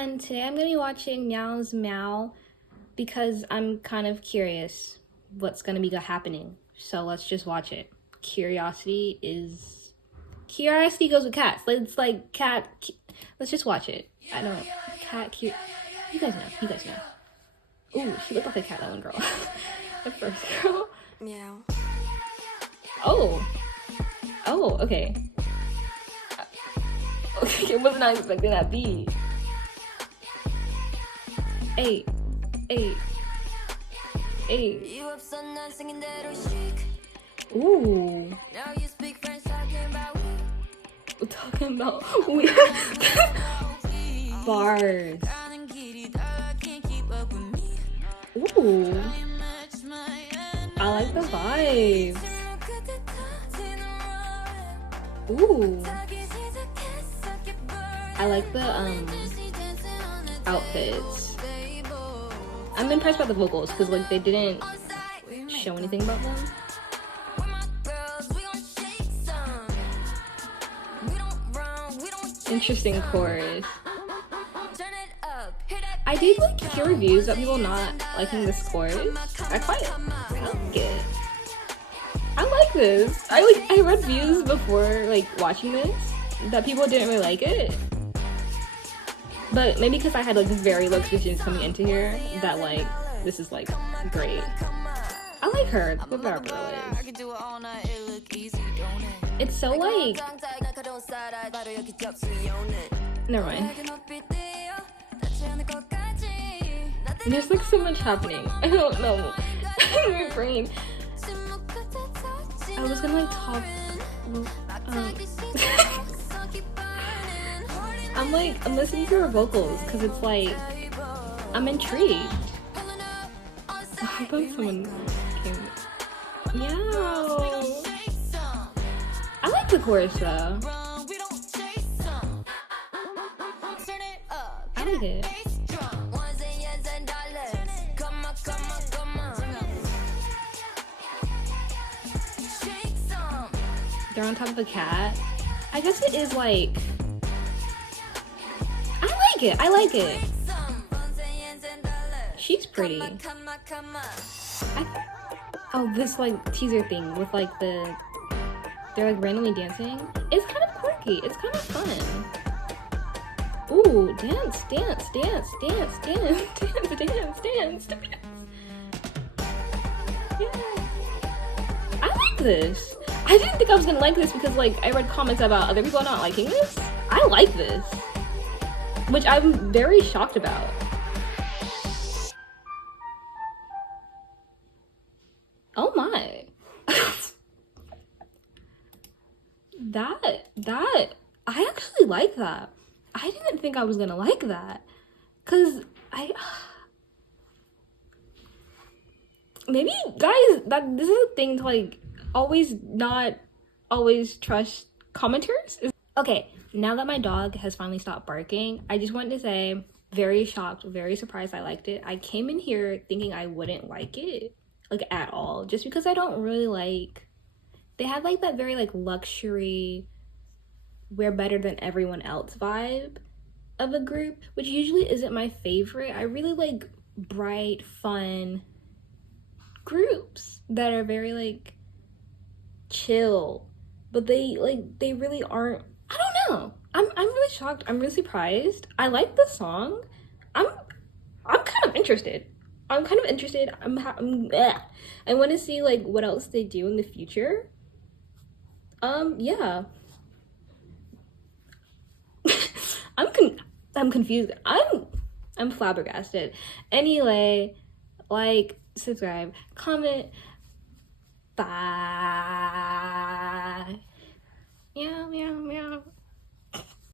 everyone, today I'm going to be watching Meow's Meow because I'm kind of curious what's going to be happening. So let's just watch it. Curiosity goes with cats. It's like let's just watch it. I don't cat cute. You guys know. Ooh, she looked like a cat, that one girl. The first girl. Meow. Oh, okay. Okay, I was not expecting that beat. Hey. Ooh. Talking about bars. Ooh. I like the vibes. Ooh. I like the outfits. I'm impressed by the vocals because like they didn't show anything about them. Interesting chorus. I did like hear reviews about people not liking this chorus. I like it. I like this. I read views before like watching this that people didn't really like it. But maybe because I had like very low expectations coming into here that like this is like great. I like her. What about girl is? It's so like never mind. There's like so much happening. I don't know. My brain. I was gonna like talk. I'm listening to her vocals because it's like I'm intrigued. I hope someone came. Meow. I like the chorus though. I like it. They're on top of a cat. I guess it is like. I like it. She's pretty. Oh, this like teaser thing with like they're like randomly dancing. It's kind of quirky. It's kind of fun. Ooh, dance. Yeah. I like this. I didn't think I was gonna like this because like I read comments about other people not liking this. I like this. Which I'm very shocked about. Oh my. that, I actually like that. I didn't think I was gonna like that. Cause maybe guys, this is a thing to like not always trust commenters. Okay, now that my dog has finally stopped barking, I just wanted to say, very shocked, very surprised I liked it. I came in here thinking I wouldn't like it, like at all, just because I don't really like, they had like that very like luxury, we're better than everyone else vibe of a group, which usually isn't my favorite. I really like bright, fun groups that are very like chill, but they really aren't. I don't know. I'm really shocked. I'm really surprised. I like the song. I'm kind of interested. I want to see like what else they do in the future. Yeah. I'm confused. I'm flabbergasted. Anyway, like, subscribe, comment. Bye. Meow.